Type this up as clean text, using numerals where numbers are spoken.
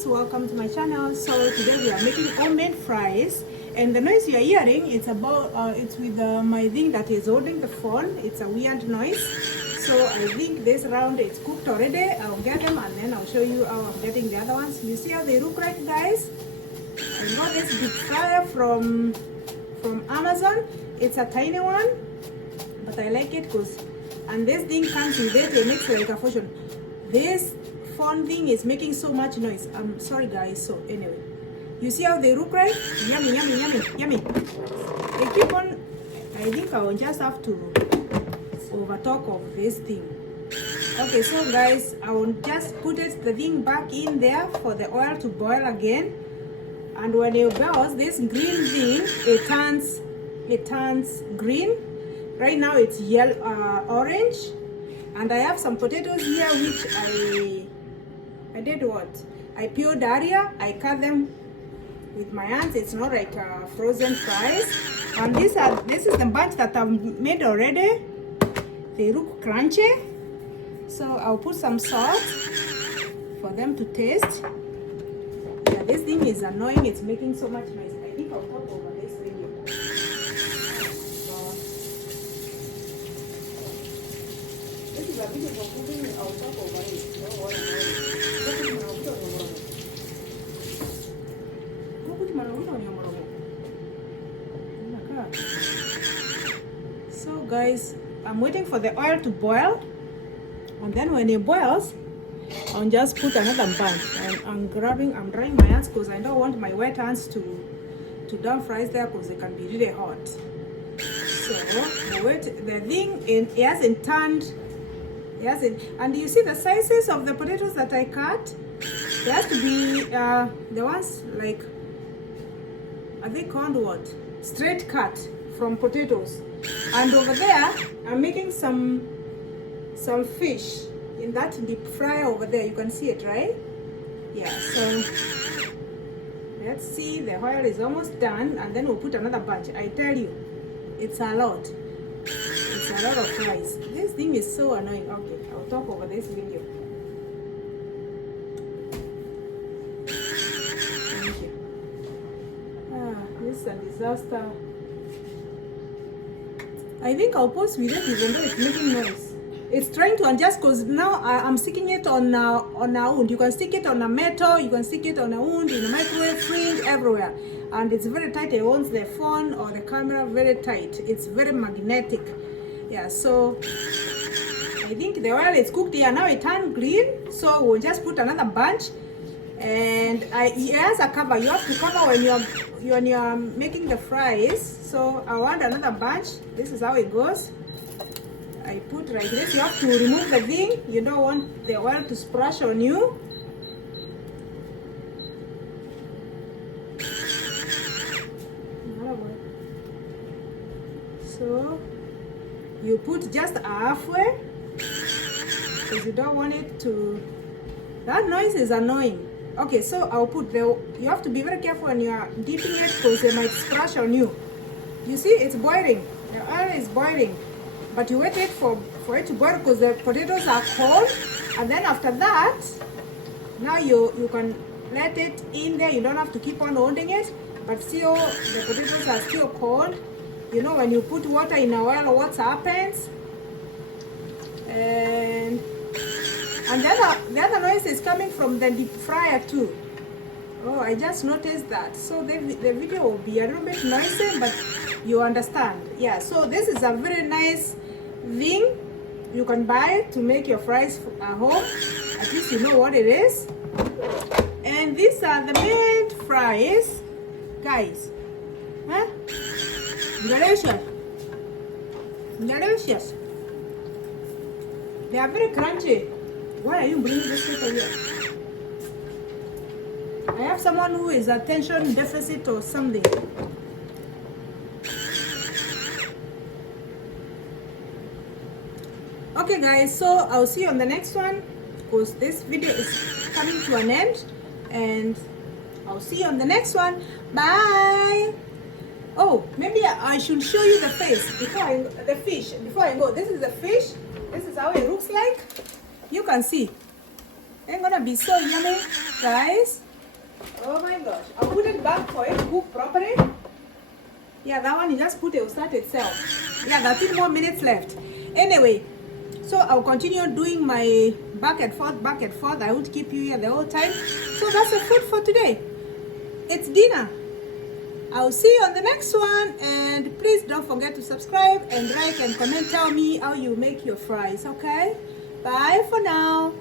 guys, welcome to my channel. So today we are making homemade fries, and the noise you are hearing, it's about it's with my thing that is holding the phone. It's a weird noise. So I think this round it's cooked already. I'll get them and then I'll show you how I'm getting the other ones. You see how they look like, guys? I got this big fryer from Amazon. It's a tiny one, but I like it because, and this thing comes with it. It makes like a fortune. This phone thing is making so much noise. I'm sorry, guys. So anyway, you see how they look like? Yummy, yummy, yummy, yummy. They keep on. I think I will just have to over talk of this thing. Okay, so guys, I will just put the thing back in there for the oil to boil again. And when it boils, this green thing, it turns green. Right now it's yellow, orange. And I have some potatoes here which I did what? I peeled earlier. I cut them with my hands. It's not like frozen fries. And this is the bunch that I've made already. They look crunchy. So I'll put some salt for them to taste. Yeah, this thing is annoying. It's making so much noise. I think I'll talk over this video. This is a video for cooking. I'll talk over it. Don't worry. So guys, I'm waiting for the oil to boil, and then when it boils, I'll just put another bunch. And I'm drying my hands because I don't want my wet hands to dump fries there because they can be really hot. So the thing it hasn't turned. And you see the sizes of the potatoes that I cut? There has to be the ones like, are they called what? Straight cut from potatoes. And over there, I'm making some fish in that deep fryer over there. You can see it, right? Yeah, so let's see. The oil is almost done, and then we'll put another bunch. I tell you, it's a lot. It's a lot of fries. This thing is so annoying. Okay, I'll talk over this video. Thank you. This is a disaster. I think I'll pause with it even though it's making noise. It's trying to adjust because now I'm sticking it on a wound. You can stick it on a metal, you can stick it on a wound, in a microwave, fridge, everywhere. And it's very tight. It holds the phone or the camera very tight. It's very magnetic. Yeah, so I think the oil is cooked here. Now it turned green. So we'll just put another bunch. And it has a cover. You have to cover when you're making the fries. So I want another bunch. This is how it goes. I put like this. You have to remove the thing. You don't want the oil to splash on you. So you put just halfway because you don't want it to. That noise is annoying. Okay, so I'll put you have to be very careful when you are dipping it because it might splash on you. You see, it's boiling. The oil is boiling, but you wait it for it to boil because the potatoes are cold. And then after that, now you can let it in there. You don't have to keep on holding it, but still the potatoes are still cold. You know, when you put water in a oil, what happens? And the other noise is coming from the deep fryer too. Oh, I just noticed that. So the video will be a little bit noisy, but you understand. Yeah, so this is a very nice thing you can buy to make your fries at home. At least you know what it is. And these are the made fries, guys. Huh? Delicious. Delicious. They are very crunchy. Why are you bringing this paper here? I have someone who is attention deficit or something. Okay guys, so I'll see you on the next one because this video is coming to an end, and I'll see you on the next one. Bye. Oh, maybe I should show you the fish before I go. This is the fish. This is how it looks like. You can see. It's gonna be so yummy, guys. Oh my gosh. I'll put it back for it to cook properly. Yeah, that one you just put it, will start itself. Yeah, 13 more minutes left. Anyway, so I'll continue doing my back and forth. I won't keep you here the whole time. So that's the food for today. It's dinner. I'll see you on the next one, and please don't forget to subscribe and like and comment. Tell me how you make your fries, okay? Bye for now.